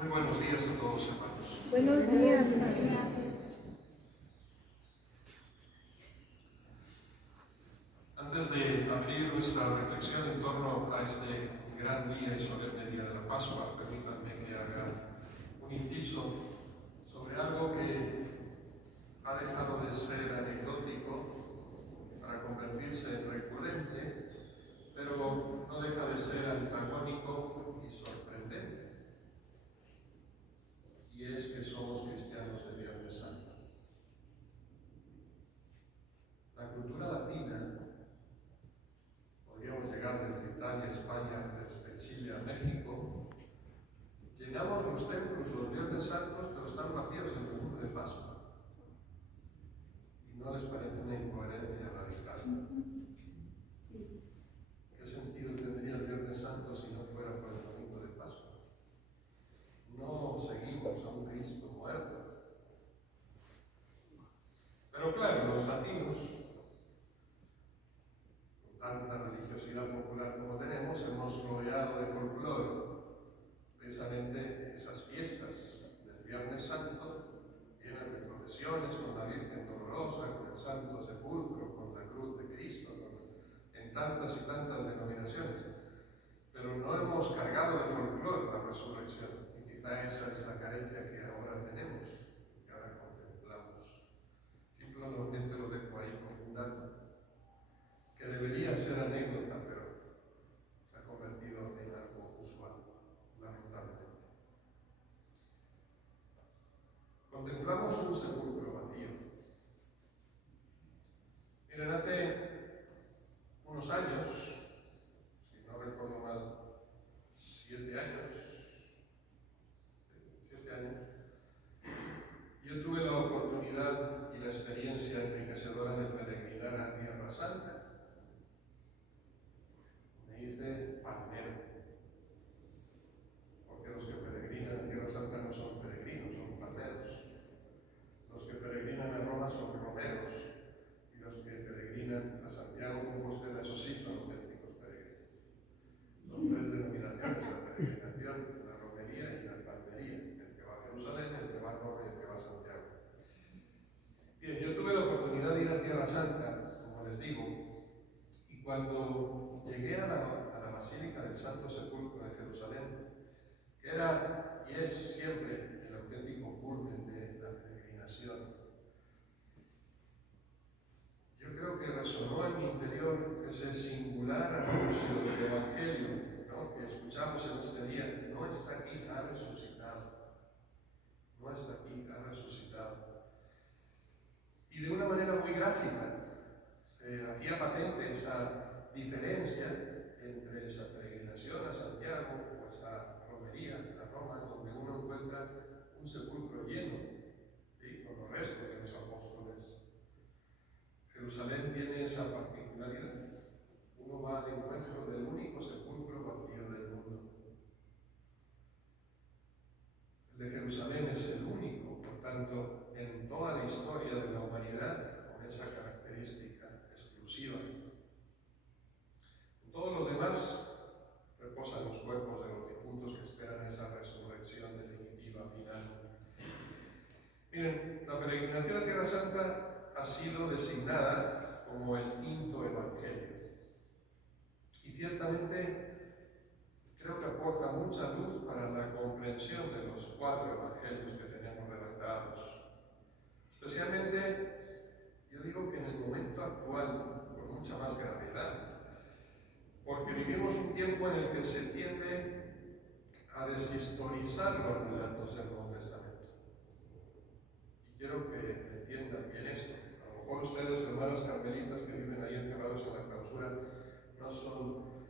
Muy buenos días a todos, hermanos. Buenos días, Padre. Antes de abrir nuestra reflexión en torno a este gran día y solemne día de la Pascua, permítanme que haga un inciso sobre algo que ha dejado de ser anecdótico para convertirse en recurrente, pero no deja de ser antagónico y sorprendente. Y es que somos cristianos de Viernes Santo. La cultura latina, podríamos llegar desde Italia a España, desde Chile a México, llenamos los templos los Viernes Santos, pero están vacíos en el domingo de Pascua. ¿Y no les parece una incoherencia radical? ¿Qué sentido tendría el Viernes Santo si no fuera por el domingo de Pascua? No seguimos a un Cristo muerto. Pero claro, los latinos, con tanta religiosidad popular como tenemos, hemos rodeado de folclore precisamente esas fiestas del Viernes Santo, llenas de procesiones con la Virgen Dolorosa, con el Santo Sepulcro, con la Cruz de Cristo, en tantas y tantas denominaciones. Pero no hemos cargado de folclore la resurrección, y quizá esa es la carencia que ahora tenemos, que ahora contemplamos. Simplemente lo dejo ahí como un dato, que debería ser anécdota, pero se ha convertido en algo usual, lamentablemente. Contemplamos un sepulcro vacío. Miren, hace unos años, si no recuerdo mal, 7 años, yo tuve la oportunidad y la experiencia enriquecedora de peregrinar a Tierra Santa. Me hice palmero, porque los que peregrinan a Tierra Santa no son peregrinos, son palmeros. Los que peregrinan a Roma son romeros, y los que peregrinan a Santiago de Compostela, esos sí son auténticos peregrinos. Son 3 denominaciones: la peregrinación, la romería y la palmería: el que va a Jerusalén, el que va a Roma y el que va a Santiago. Bien, yo tuve la oportunidad de ir a Tierra Santa, como les digo, y cuando llegué a la Basílica del Santo Sepulcro de Jerusalén, que era y es siempre el auténtico culmen de la peregrinación, yo creo que resonó en mi interior ese singular anuncio del Evangelio, ¿no?, que escuchamos en este día: no está aquí, ha resucitado. No está aquí, ha resucitado. Y de una manera muy gráfica se hacía patente esa diferencia entre esa peregrinación a Santiago o esa romería a Roma, donde uno encuentra un sepulcro lleno, ¿sí?, con los restos de los apóstoles. Jerusalén tiene esa particularidad. Uno va al encuentro del único sepulcro vacío del mundo. El de Jerusalén es el único, por tanto, en toda la historia de la humanidad, con esa característica exclusiva. En todos los demás reposan los cuerpos de los difuntos que esperan esa resurrección definitiva, final. Miren, la peregrinación a Tierra Santa ha sido designada como el quinto evangelio. Y ciertamente creo que aporta mucha luz para la comprensión de los 4 evangelios que tenemos redactados. Especialmente, yo digo que en el momento actual, con mucha más gravedad, porque vivimos un tiempo en el que se tiende a deshistorizar los relatos del Nuevo Testamento. Y quiero que entiendan bien esto. A lo mejor ustedes, hermanas carmelitas que viven ahí enterrados en la clausura, no son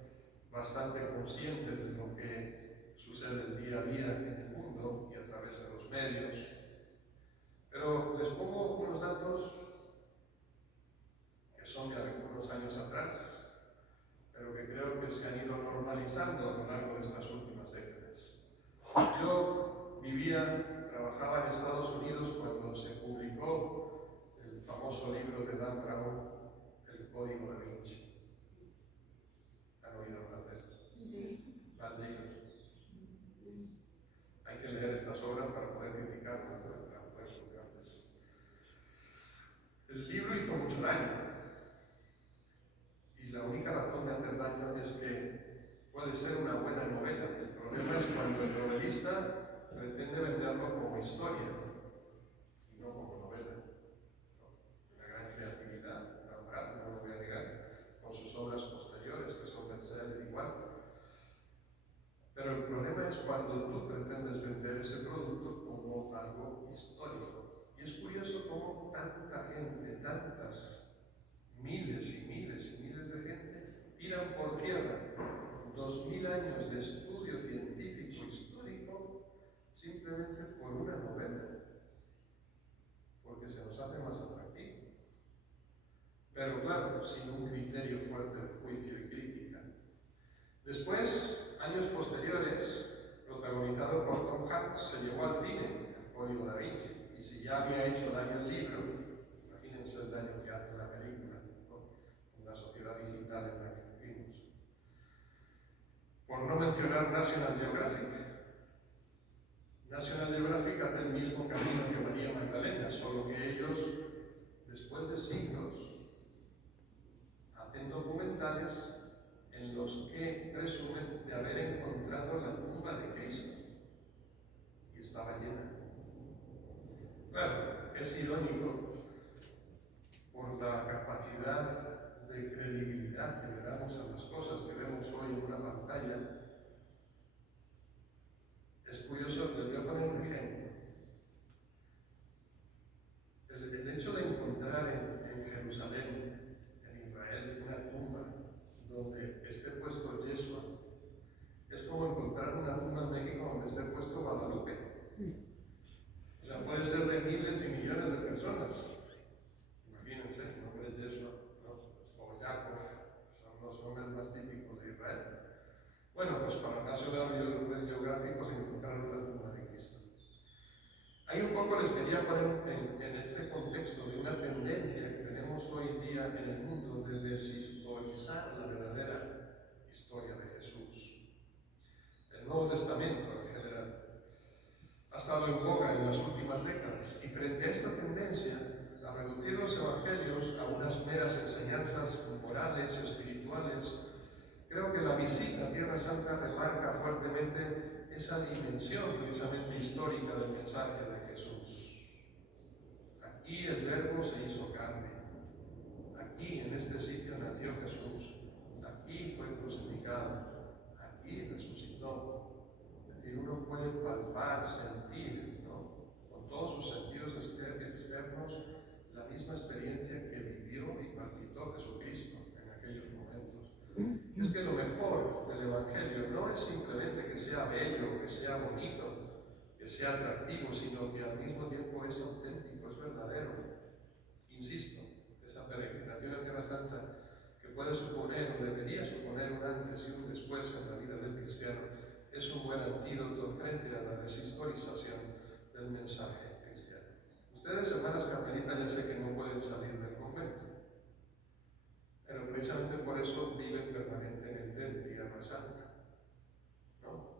bastante conscientes de lo que sucede el día a día en el mundo y a través de los medios. Pero les pongo unos datos que son de algunos años atrás, pero que creo que se han ido normalizando a lo largo de estas últimas décadas. Yo trabajaba en Estados Unidos cuando se publicó el famoso libro de Dan Brown, El Código da Vinci. ¿Han oído hablar de él? ¿La han leído? Hay que leer estas obras para poder criticarlas, para poder juzgarlas. El libro hizo mucho daño, y la única razón de hacer daño es que puede ser una buena novela. El problema es cuando el novelista pretende venderlo como historia y no como novela. Una gran creatividad, no lo voy a negar, con sus obras posteriores, que son bestseller igual. Pero el problema es cuando tú pretendes vender ese producto como algo histórico. Y es curioso cómo tanta gente, tantas miles y miles y miles de gente tiran por tierra 2000 años de estudio científico histórico simplemente por una novela, porque se nos hace más atractivo. Pero claro, sin un criterio fuerte de juicio y crítica. Después, años posteriores, protagonizado por Tom Hanks, se llevó al cine El Código Da Vinci, y si ya había hecho daño el libro, imagínense el daño que hace la película, ¿no? En la sociedad digital en la que vivimos. Por no mencionar National Geographic. National Geographic hace el mismo camino que María Magdalena, solo que ellos, después de siglos, hacen documentales en los que presumen de haber encontrado la tumba de Cristo, y estaba llena. Claro, es irónico por la capacidad de credibilidad que le damos a las cosas que vemos hoy en una pantalla. Es curioso, les voy a poner un ejemplo. El hecho de encontrar en Jerusalén, en Israel, una tumba donde esté puesto Yeshua, es como encontrar una tumba en México donde esté puesto Guadalupe. O sea, puede ser de miles y millones de personas. Imagínense, el nombre de Yeshua, ¿no? O Jacob, son los nombres más típicos de Israel. Bueno, pues para el caso de geográficos encontraron la tumba de Cristo. Ahí un poco les quería poner en este contexto de una tendencia que tenemos hoy en día en el mundo de deshistorizar la verdadera historia de Jesús. El Nuevo Testamento en general ha estado en boga en las últimas décadas, y frente a esta tendencia a reducir los evangelios a unas meras enseñanzas morales, espirituales, creo que la visita a Tierra Santa remarca fuertemente esa dimensión precisamente histórica del mensaje de Jesús. Aquí el Verbo se hizo carne, aquí en este sitio nació Jesús, aquí fue crucificado, aquí resucitó. Es decir, uno puede palpar, sentir, ¿no?, con todos sus sentidos externos, la misma experiencia que vivió y palpitó Jesucristo en aquellos momentos. Es que lo mejor del Evangelio no es simplemente que sea bello, que sea bonito, que sea atractivo, sino que al mismo tiempo es auténtico, es verdadero. Insisto, esa peregrinación a Tierra Santa, que puede suponer o debería suponer un antes y un después en la vida del cristiano, es un buen antídoto frente a la deshistorización del mensaje cristiano. Ustedes, hermanas carmelitas, ya sé que no pueden salir del convento, pero precisamente por eso viven permanentemente en Tierra Santa, ¿no?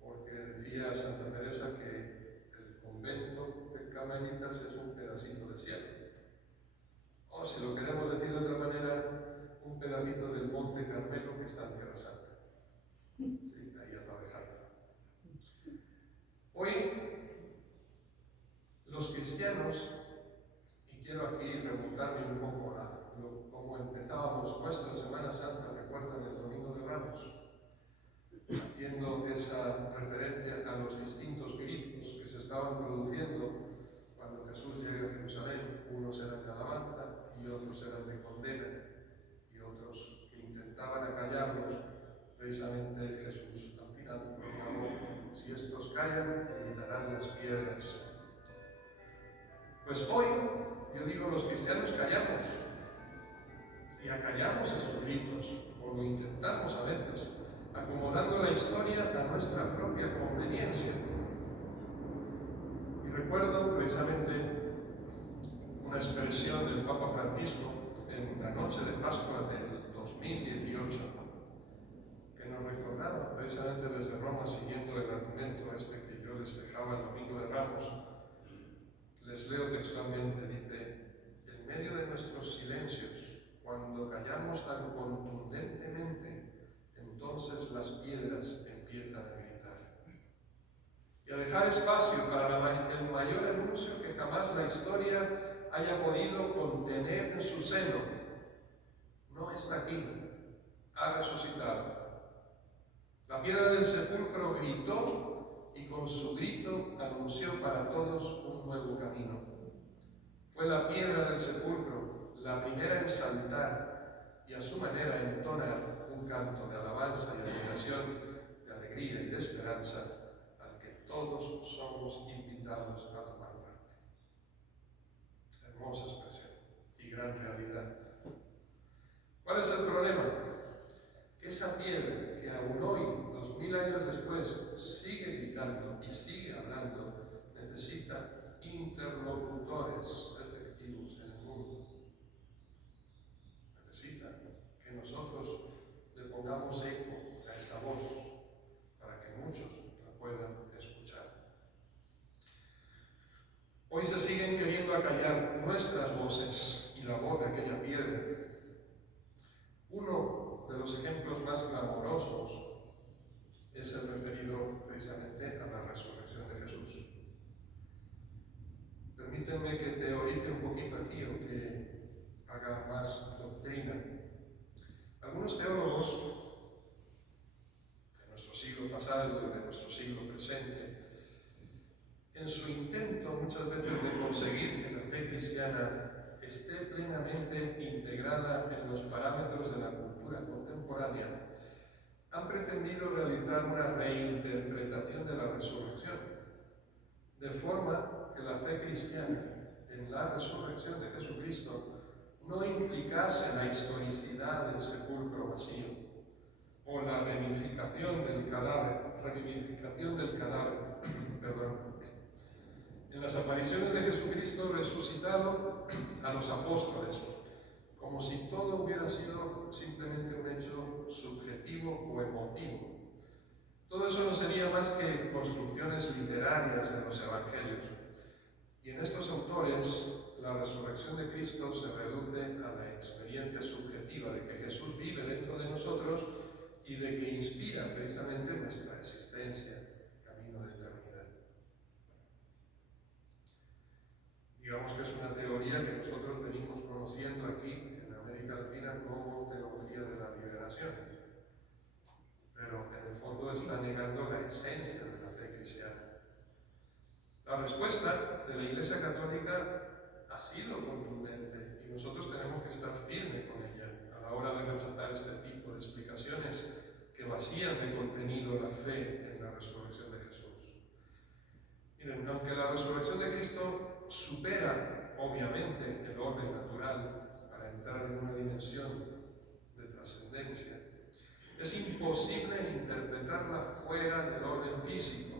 Porque decía Santa Teresa que el convento de carmelitas es un pedacito de cielo, o si lo queremos decir de otra manera, un pedacito del Monte Carmelo que está en Tierra Santa. Sí, ahí a la dejarlo. Hoy, los cristianos, y quiero aquí remontarme un poco a cómo empezábamos nuestra Semana Santa, recuerdan el Domingo de Ramos, haciendo esa referencia a los distintos gritos que se estaban produciendo cuando Jesús llega a Jerusalén. Unos eran de alabanza y otros eran de condena, y otros que intentaban acallarlos. Precisamente Jesús al final proclamó: si estos callan, gritarán las piedras. Pues hoy, yo digo, los cristianos callamos, y acallamos esos gritos, o lo intentamos a veces, acomodando la historia a nuestra propia conveniencia. Y recuerdo precisamente una expresión del Papa Francisco en la noche de Pascua del 2018, que nos recordaba precisamente desde Roma, siguiendo el argumento este que yo encontramos. Les leo textualmente, dice: en medio de nuestros silencios, cuando callamos tan contundentemente, entonces las piedras empiezan a gritar. Y a dejar espacio para el mayor anuncio que jamás la historia haya podido contener en su seno. No está aquí, ha resucitado. La piedra del sepulcro gritó y con su grito anunció para todos un nuevo camino. Fue la piedra del sepulcro la primera en saltar y a su manera entonar un canto de alabanza y admiración, de alegría y de esperanza, al que todos somos invitados a tomar parte. Hermosa expresión y gran realidad. ¿Cuál es el problema? Que esa piedra que aún hoy, 2000 años después, sigue gritando y sigue hablando, necesita interlocutores efectivos en el mundo. Necesita que nosotros le pongamos eco a esa voz para que muchos la puedan escuchar. Hoy se siguen queriendo acallar nuestras voces y la voz de aquella piedra. Uno de los ejemplos más clamorosos es el referido precisamente a la resurrección de Jesús. Permítanme que teorice un poquito aquí o que haga más doctrina. Algunos teólogos de nuestro siglo pasado y de nuestro siglo presente, en su intento muchas veces de conseguir que la fe cristiana esté plenamente integrada en los parámetros de la cultura contemporánea, han pretendido realizar una reinterpretación de la resurrección, de forma que la fe cristiana en la resurrección de Jesucristo no implicase la historicidad del sepulcro vacío o la revivificación del cadáver, perdón. En las apariciones de Jesucristo resucitado a los apóstoles, como si todo hubiera sido simplemente un hecho subjetivo o emotivo. Todo eso no sería más que construcciones literarias de los evangelios. Y en estos autores, la resurrección de Cristo se reduce a la experiencia subjetiva de que Jesús vive dentro de nosotros y de que inspira precisamente nuestra existencia, camino de eternidad. Digamos que es una teoría que nosotros venimos conociendo aquí en América Latina como teología de la liberación, pero en el fondo está negando la esencia de la fe cristiana. La respuesta de la Iglesia Católica ha sido contundente y nosotros tenemos que estar firmes con ella a la hora de rechazar este tipo de explicaciones que vacían de contenido la fe en la resurrección de Jesús. Miren, aunque la resurrección de Cristo supera obviamente el orden natural para entrar en una dimensión de trascendencia, es imposible interpretarla fuera del orden físico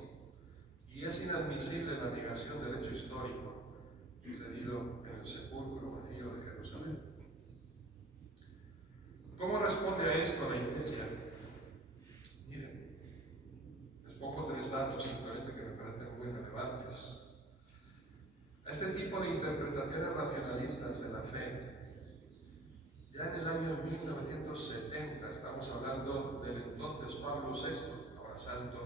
y es inadmisible la negación del hecho histórico sucedido en el sepulcro vacío de Jerusalén. ¿Cómo responde a esto la Iglesia? Miren, les pongo 3 datos simplemente que me parecen muy relevantes. A este tipo de interpretaciones racionalistas de la fe, ya en el año 1970, estamos hablando del entonces Pablo VI, ahora santo,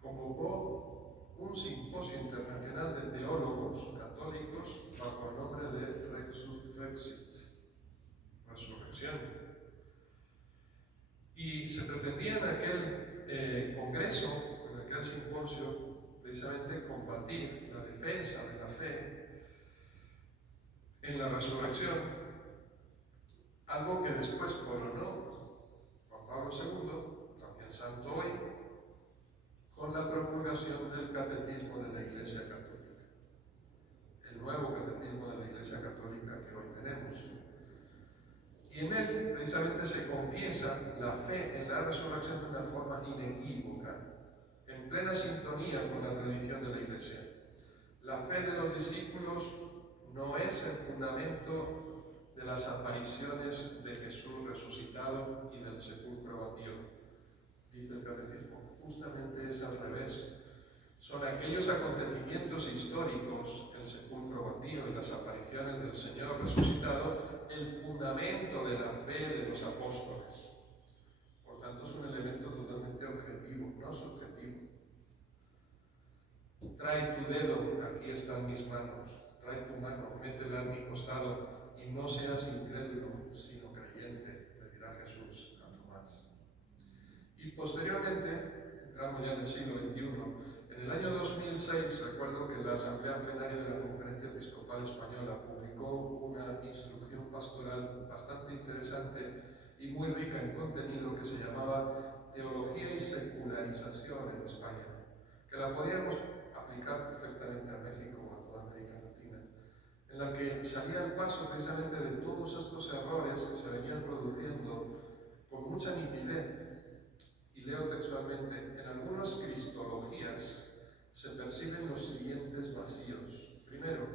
convocó un simposio internacional de teólogos católicos bajo el nombre de Resurrección. Y se pretendía en aquel congreso, en aquel simposio, precisamente combatir la defensa de la fe en la resurrección, algo que después coronó Juan Pablo II, también santo hoy, con la promulgación del Catecismo de la Iglesia Católica, el nuevo Catecismo de la Iglesia Católica que hoy tenemos. Y en él precisamente se confiesa la fe en la resurrección de una forma inequívoca, en plena sintonía con la tradición de la Iglesia. La fe de los discípulos no es el fundamento de las apariciones de Jesús resucitado y del sepulcro vacío, dice el Catecismo. Justamente es al revés. Son aquellos aquellos acontecimientos históricos, el sepulcro vacío y las apariciones del Señor resucitado, el fundamento de la fe de los apóstoles. Por tanto, es un elemento totalmente objetivo, no subjetivo. Trae tu dedo, aquí están mis manos, trae tu mano, métela en mi costado y no seas incrédulo, sino creyente, le dirá Jesús a Tomás. Y posteriormente, entramos ya en el siglo XXI, en el año 2006, recuerdo que la Asamblea Plenaria de la Conferencia Episcopal Española publicó una instrucción pastoral bastante interesante y muy rica en contenido que se llamaba Teología y Secularización en España, que la podríamos aplicar perfectamente a México o a toda América Latina, en la que salía el paso precisamente de todos estos errores que se venían produciendo con mucha nitidez. Y leo textualmente: en algunas cristologías se perciben los siguientes vacíos. Primero,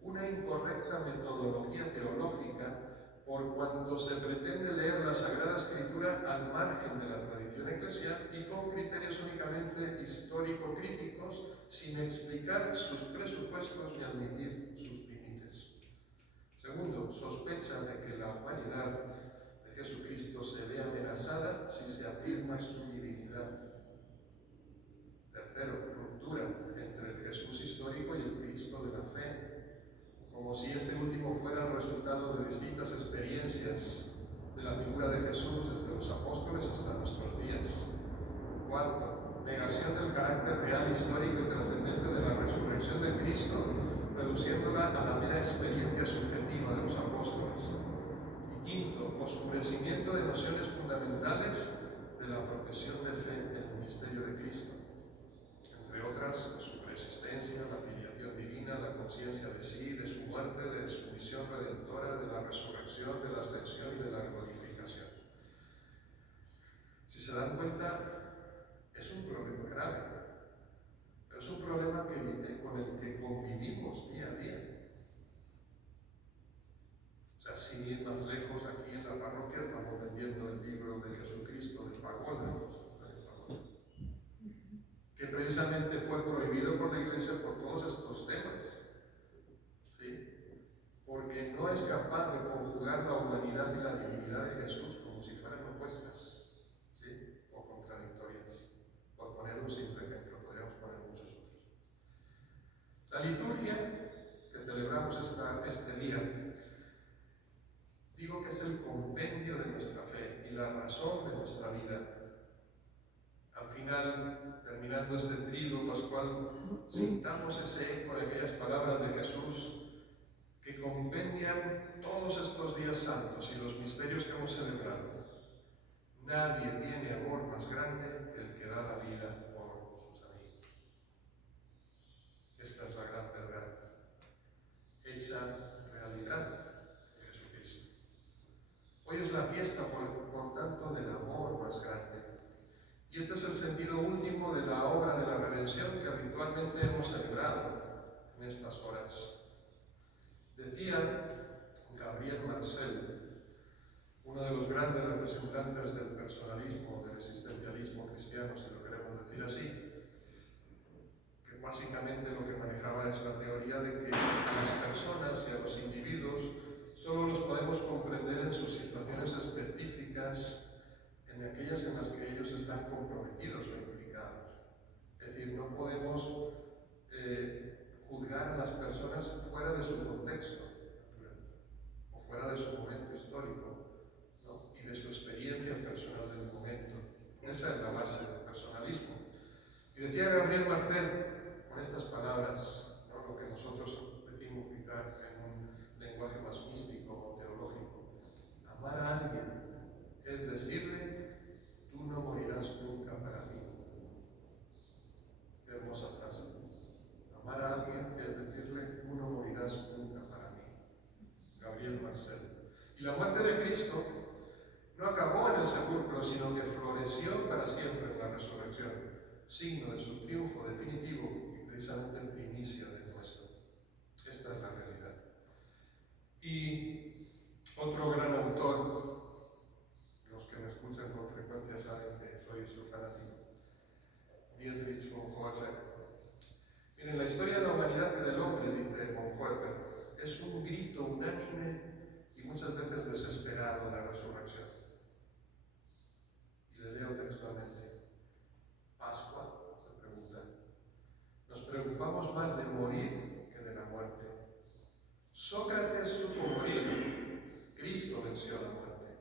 una incorrecta metodología teológica por cuanto se pretende leer la Sagrada Escritura al margen de la tradición eclesial y con criterios únicamente histórico-críticos, sin explicar sus presupuestos ni admitir sus límites. Segundo, sospecha de que la humanidad de Jesucristo se ve amenazada si se afirma su divinidad. Tercero, ruptura entre el Jesús histórico y el Cristo de la fe, como si este último fuera el resultado de distintas experiencias de la figura de Jesús desde los apóstoles hasta nuestros días. Cuarto, negación del carácter real, histórico y trascendente de la resurrección de Cristo, reduciéndola a la mera experiencia subjetiva de los apóstoles. Y quinto, oscurecimiento de nociones fundamentales de la profesión de fe en el misterio de Cristo, entre otras su preexistencia, la filiación divina, la conciencia de sí, de su muerte, de su misión redentora, de la resurrección, de la ascensión y de la glorificación. Si se dan cuenta, es un problema grave, pero es un problema con el que convivimos día a día. O sea, sin ir más lejos, aquí en la parroquia estamos vendiendo el libro de Jesucristo de Pagola, que precisamente fue prohibido por la Iglesia por todos estos temas, ¿sí? Porque no es capaz de conjugar la humanidad y la divinidad de Jesús como si fueran opuestas, ¿sí? O contradictorias. Por poner un simple ejemplo, podríamos poner muchos otros. La liturgia que celebramos este día, digo que es el compendio de nuestra fe y la razón de nuestra vida. Al final, terminando este trílogo pascual, sintamos ese eco de aquellas palabras de Jesús que compendian todos estos días santos y los misterios que hemos celebrado. Nadie tiene amor más grande que el que da la vida por sus amigos. Esta es la gran verdad, hecha realidad en Jesucristo. Hoy es la fiesta, por tanto, del amor más grande. Y este es el sentido último de la obra de la redención que ritualmente hemos celebrado en estas horas. Decía Gabriel Marcel, uno de los grandes representantes del personalismo, del existencialismo cristiano, si lo queremos decir así, que básicamente lo que manejaba es la teoría de que a las personas y a los individuos solo los podemos comprender en sus situaciones específicas, en aquellas en las que ellos están comprometidos o implicados. Es decir, no podemos juzgar a las personas fuera de su contexto o fuera de su momento histórico, ¿no? Y de su experiencia personal del momento. Esa es la base del personalismo. Y decía Gabriel Marcel con estas palabras, ¿no? Lo que nosotros decimos ubicar en un lenguaje más místico o teológico: amar a alguien es decirle: tú no morirás nunca para mí. Qué hermosa frase. Amar a alguien es decirle: tú no morirás nunca para mí. Gabriel Marcel. Y la muerte de Cristo no acabó en el sepulcro, sino que floreció para siempre en la resurrección, signo de su triunfo definitivo y precisamente en primicia del nuestro. Esta es la realidad. Y otro gran autor, los que me escuchan con frecuencia saben que soy su fanático, Dietrich Bonhoeffer, Miren, la historia de la humanidad y del hombre, dice Bonhoeffer, es un grito unánime y muchas veces desesperado de resurrección. Y le leo textualmente: Pascua, se pregunta. Nos preocupamos más de morir que de la muerte. Sócrates supo morir, Cristo venció la muerte.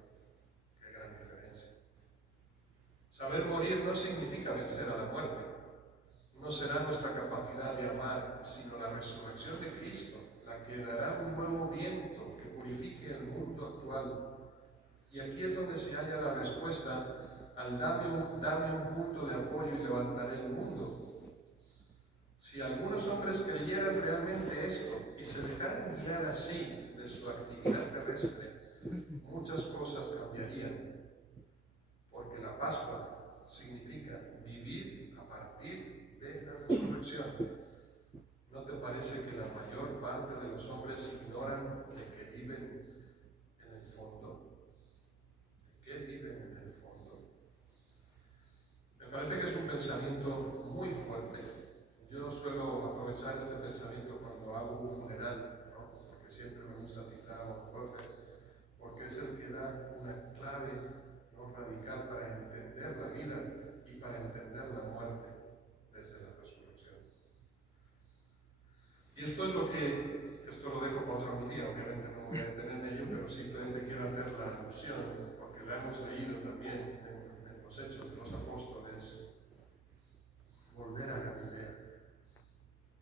Qué gran diferencia. Saber morir no significa vencer a la muerte. No será nuestra capacidad de amar, sino la resurrección de Cristo, la que dará un nuevo viento que purifique el mundo actual. Y aquí es donde se halla la respuesta al dame un punto de apoyo y levantaré el mundo. Si algunos hombres creyeran realmente esto y se dejaran guiar así de su actividad terrestre, muchas cosas cambiarían. Porque la Pascua significa vivir a partir de la resurrección. ¿No te parece que la mayor parte de los hombres ignoran de que viven en el fondo? ¿De qué viven en el fondo? Me parece que es un pensamiento muy fuerte. Yo suelo aprovechar este pensamiento cuando hago un funeral, ¿no? Porque siempre me gusta citar a Bonhoeffer, porque es el que da una clave, ¿no?, radical para entender la vida y para entender la muerte desde la resurrección. Y esto lo dejo para otra homilía, obviamente no me voy a detener en ello, pero simplemente quiero hacer la alusión, porque la hemos leído también en los Hechos de los Apóstoles: volver a Galilea.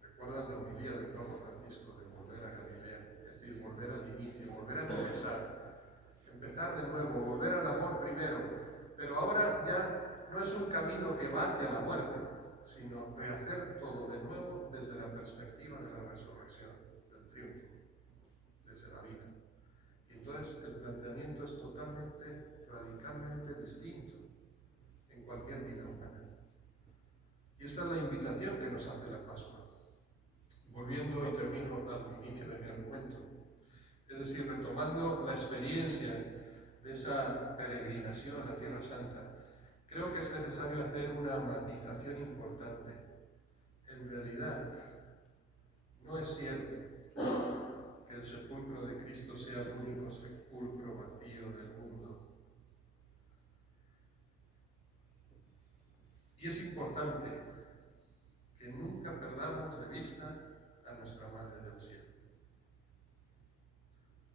¿Recuerdan la homilía del Papa Francisco de volver a Galilea? Es decir, volver al inicio, volver a empezar de nuevo, volver al amor primero. Pero ahora ya no es un camino que va hacia la muerte, sino rehacer todo de nuevo desde la perspectiva de la resurrección, del triunfo, desde la vida. Y entonces el planteamiento es totalmente, radicalmente distinto en cualquier vida humana. Y esta es la invitación que nos hace la Pascua. Volviendo, y termino al inicio de mi argumento, es decir, retomando la experiencia de esa peregrinación a la Tierra Santa, creo que es necesario hacer una matización importante. En realidad, no es cierto que el sepulcro de Cristo sea el único sepulcro vacío del mundo. Y es importante que nunca perdamos de vista a nuestra Madre del Cielo,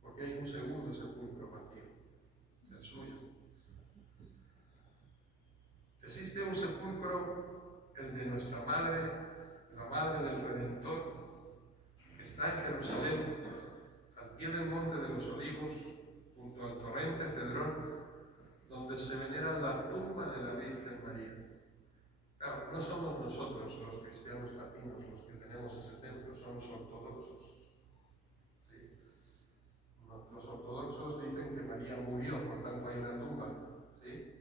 porque hay un segundo sepulcro vacío, el suyo. Existe un sepulcro, el de nuestra Madre, la Madre del Redentor, que está en Jerusalén, al pie del Monte de los Olivos, junto al torrente Cedrón, donde se venera la tumba de la Virgen María. Claro, no somos nosotros los cristianos latinos los que tenemos ese templo, son los ortodoxos. ¿Sí? Los ortodoxos dicen que María murió, por tanto hay una tumba. ¿Sí?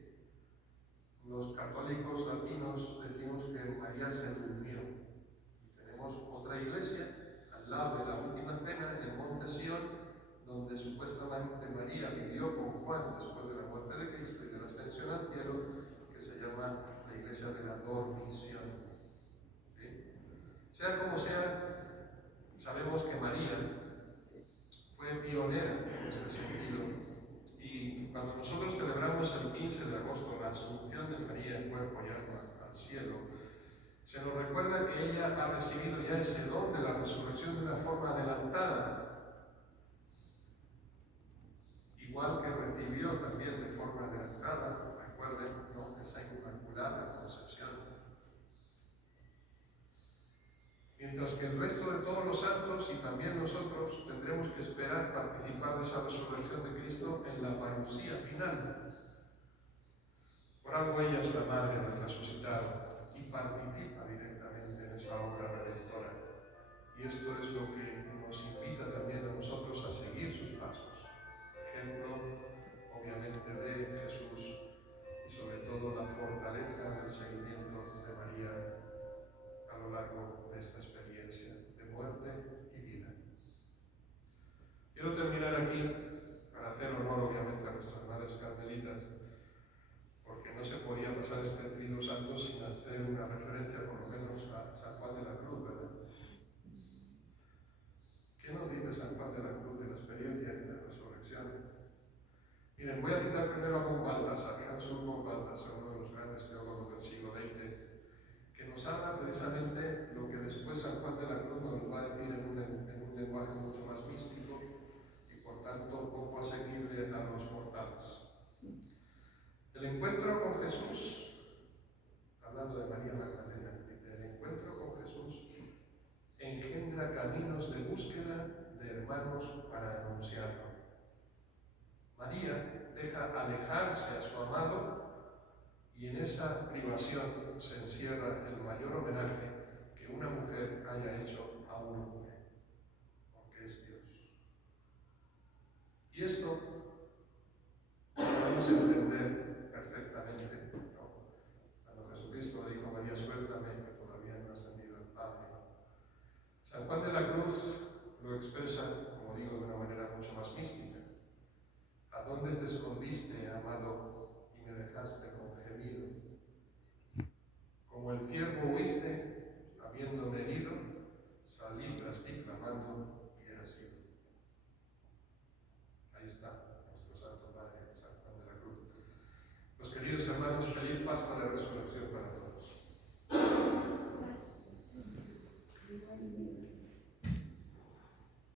Los católicos latinos decimos que María se durmió. Y tenemos otra iglesia al lado de la última cena, en el monte Sión, donde supuestamente María vivió con Juan después de la muerte de Cristo y de la ascensión al cielo, que se llama la iglesia de la Dormición. ¿Sí? Sea como sea, sabemos que María fue pionera en este sentido. Y cuando nosotros celebramos el 15 de agosto la Asunción de María en cuerpo y alma al cielo, se nos recuerda que ella ha recibido ya ese don de la resurrección de una forma adelantada, igual que recibió también de forma adelantada, recuerden, ¿no?, esa inmaculada concepción. Mientras que el resto de todos los santos y también nosotros tendremos que esperar participar de esa resurrección de Cristo en la parusía final. Por algo ella es la madre del resucitado y participa directamente en esa obra redentora. Y esto es lo que nos invita también a nosotros a seguir sus pasos. Ejemplo, obviamente, de Jesús y sobre todo la fortaleza del seguimiento de María a lo largo de esta experiencia de muerte y vida. Quiero terminar aquí para hacer honor, obviamente, a nuestras madres carmelitas, porque no se podía pasar este Triduo Santo sin hacer una referencia por lo menos a San Juan de la Cruz, ¿verdad? expresaba precisamente lo que después San Juan de la Cruz nos lo va a decir en un lenguaje mucho más místico y por tanto poco asequible a los mortales. El encuentro con Jesús, hablando de María Magdalena, el encuentro con Jesús engendra caminos de búsqueda de hermanos para anunciarlo. María deja alejarse a su amado y en esa privación se encierra el mayor homenaje que una mujer haya hecho a un hombre, porque es Dios. Y esto lo podemos entender perfectamente, ¿no? Cuando Jesucristo le dijo a María, suéltame, que todavía no ha ascendido el Padre. San Juan de la Cruz lo expresa, como digo, de una manera mucho más mística. ¿A dónde te escondiste, amado, y me dejaste con gemido? Como el ciervo huiste, habiéndome herido, salí tras ti clamando y era sido. Ahí está nuestro Santo Padre, San Juan de la Cruz. Los queridos hermanos, feliz Pascua de Resurrección para todos.